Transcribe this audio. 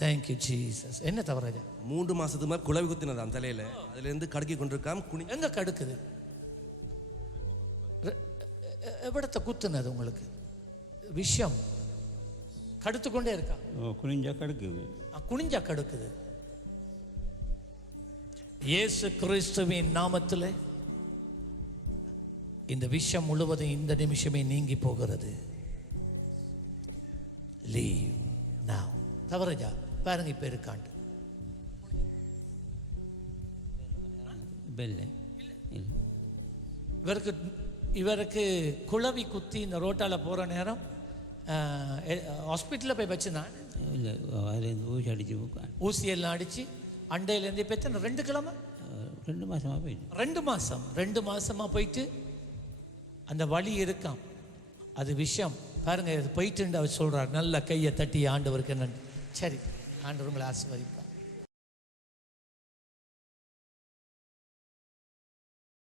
Thank you Jesus என்ன தவறாஜா மூன்று மாசத்துக்கு மேலே குழவி குத்தினதாம் தலையில. அதுல இருந்து கடுக்கி கொண்டிருக்காம குனி எங்க கடுக்குது? எவ்விடத்தை குத்துனது உங்களுக்கு? விஷயம் கடுத்து கொண்டே இருக்கா? ஓ குனிஞ்சா கடுக்குது. குனிஞ்சா கடுக்குது. இயேசு கிறிஸ்துவின் நாமத்தில் இந்த விஷயம் முழுவதும் இந்த நிமிஷமே நீங்கி போகிறது. Leave now. தவறஜா பாருங்க இப்ப இருக்காண்டு பெல்ல இல்லை. இவருக்கு இவருக்கு குளவி குத்தி இந்த ரோட்டால போற நேரம் ஹாஸ்பிட்டலில் போய் வச்சுனான் இல்லை ஊசி அடிச்சு உட்காந்து ஊசியெல்லாம் அடிச்சு அண்டையிலேருந்து இப்போ எத்தனை ரெண்டு கிழமை? ரெண்டு மாதமாக போயிட்டு. ரெண்டு மாதம் ரெண்டு மாசமா போயிட்டு அந்த வலி இருக்காம். அது விஷயம். பாருங்க இது போயிட்டு அவர் சொல்றார். நல்ல கையை தட்டி ஆண்டவருக்கு நன்றி சரி. ஆண்டு உங்களை ஆசீர்வதிப்பார்.